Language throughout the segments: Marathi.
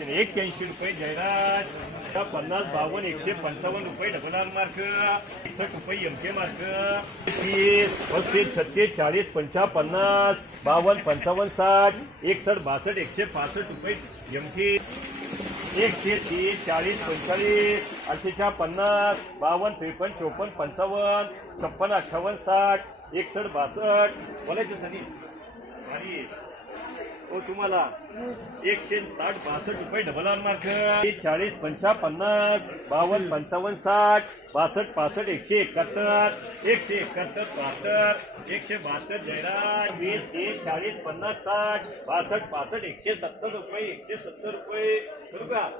एक्क्याऐंशी रुपये जाहिरात. पन्नास बावन्न एकशे पंचावन्न रुपये डबल आर मार्क. एकसष्ट रुपये एमके मार्क. तीस पस्तीस छत्तीस चाळीस पंचा पन्नास बावन्न पंचावन्न साठ एकसष्ट बासष्ट एकशे पासष्ट रुपये एमके एकशे तीस चाळीस पंचेचाळीस अठ्ठेचाळ पन्नास बावन्न त्रेपन्न चोपन्न पंचावन्न छप्पन्न अठ्ठावन्न साठ एकसष्ट बासष्ट. बोलायचं सनी. आणि तुम्हाला एकशे साठ बासष्ट रुपये डबल आर मार्क चाळीस पंचा पन्नास बावन्न पंचावन्न साठ बासष्ट पासष्ट एकशे एकाहत्तर एकशे एकाहत्तर बहात्तर एकशे बहात्तर जयराज वीस एक चाळीस पन्नास साठ बासष्ट पासष्ट एकशे सत्तर रुपये एकशे सत्तर रुपये. बरोबर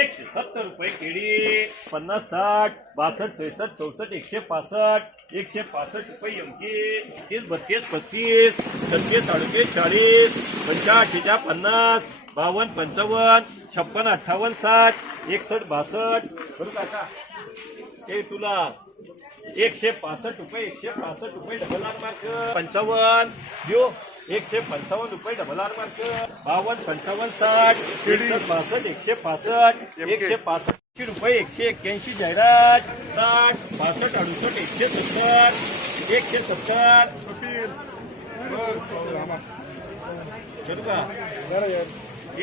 एकशे सत्तर रुपये केळी पन्नास साठ बासष्ट त्रेसष्ट चौसष्ट एकशे पासष्ट एकशे पासष्ट रुपये एमकी तीस बत्तीस पस्तीस छत्तीस अडतीस चाळीस पंच्याऐंशीच्या पन्नास बावन्न पंचावन्न छप्पन अठ्ठावन्न साठ एकसष्ट बासष्ट. बरं काका हे तुला एकशे पासष्ट रुपये एकशे पासष्ट रुपये डबल आर मार्क पंचावन्न. देऊ एकशे पंचावन्न रुपये डबल आर मार्क बावन्न पंचावन्न साठ बासष्ट एकशे पासष्ट एकशे पासष्ट रुपये एकशे एक्क्याऐंशी जाहिरात. साठ बासष्ट अडुसष्ट एकशे सत्तर एकशे सत्तर.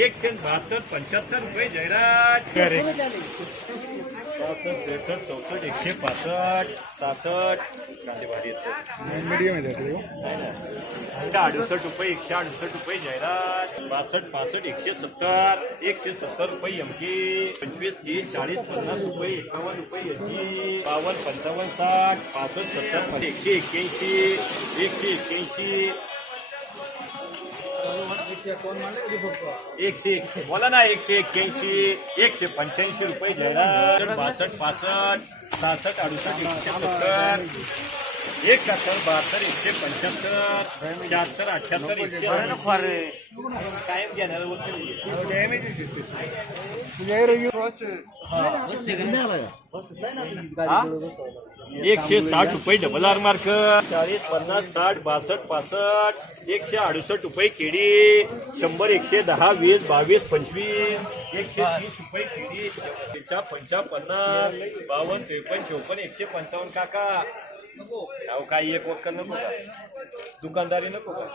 एकशे बहात्तर पंच्याहत्तर रुपये जाहिरात. सहासष्ट त्रेसष्ट चौसष्ट एकशे पासष्ट सहासष्ट. मीडियम आहे त्यातले एकशे अडुसष्ट रुपये एकशे अडुसष्ट रुपये जाहिरात. बासष्ट पासष्ट एकशे सत्तर. एकशे सत्तर रुपये एमकी पंचवीस तीस चाळीस पन्नास रुपये एकावन्न रुपये याची बावन्न पंचावन्न साठ. पासष्ट सत्तर एकशे एक्क्याऐंशी. एकशे एक्क्याऐंशी. एकशे एक. बोला ना एकशे एक्क्याऐंशी एकशे पंच्याऐंशी रुपये जाहिरात बासष्ट पासष्ट सहासष्ट अडुसष्ट एकशे सत्तर. एकाहत्तर बहात्तर एकशे पंच्याहत्तर शहात्तर अठ्याहत्तर एकशे कायम घेणार एकशे साठ रुपये डबल आर मार्क चाळीस पन्नास साठ बासष्ट पासष्ट एकशे अडुसष्ट रुपये केळी शंभर एकशे दहा वीस बावीस पंचवीस. एकशे तीस रुपये केळी पंचा पंचा पन्नास बावन्न त्रेपन्न चौपन्न एकशे पंचावन्न काका. अहो काही एक वक्कल नको का? दुकानदारी नको का?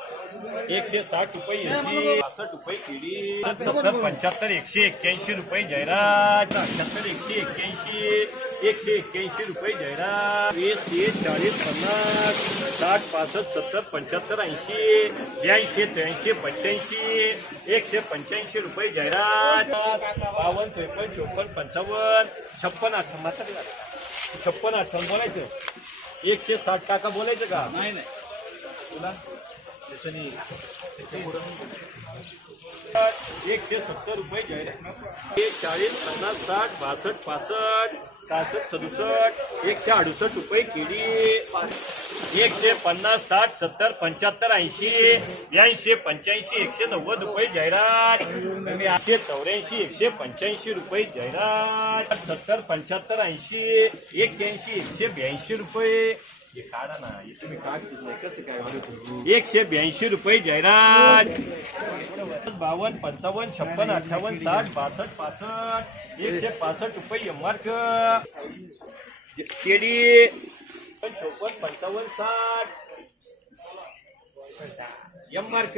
एकशे साठ रुपये याची. पासष्ट रुपये केळी सत्तर पंच्याहत्तर एकशे एक्क्याऐंशी रुपये जाहिरात अठ्याहत्तर एकशे एक्क्याऐंशी एकशे एक्क्याऐंशी रुपये जाहिरात वीस तीस चाळीस पन्नास साठ पासष्ट सत्तर पंच्याहत्तर ऐंशी ब्याऐंशी त्र्याऐंशी पंच्याऐंशी एकशे पंच्याऐंशी रुपये जाहिरात. बावन्न त्रेपन्न चोपन्न पंचावन्न छप्पन अठ्ठ्याहत्तर छप्पन अठ्ठावन्न बोलायचं. एकशे साठ टाका बोलायचं का? नाही नाही. तुला. एकशे सत्तर रुपये जाहिरात. एक चाळीस पन्नास साठ बासष्ट पासष्ट सहासष्ट सदुसष्ट एकशे अडुसष्ट रुपये केळी एकशे पन्नास साठ सत्तर पंच्याहत्तर ऐंशी ब्याऐंशी पंच्याऐंशी एकशे नव्वद रुपये जाहिरात. एकशे चौऱ्याऐंशी एकशे पंच्याऐंशी रुपये जाहिरात. सत्तर पंच्याहत्तर ऐंशी एक्क्याऐंशी एकशे ब्याऐंशी रुपये. हे काढा ना हे तुम्ही काढतच नाही कसं काय हो? एकशे ब्याऐंशी रुपये जाहिरात बावन्न पंचावन्न छप्पन अठ्ठावन्न साठ बासष्ट पासष्ट एकशे पासष्ट रुपये एम मार्क केडी। चोपन्न पंचावन्न साठ। M mark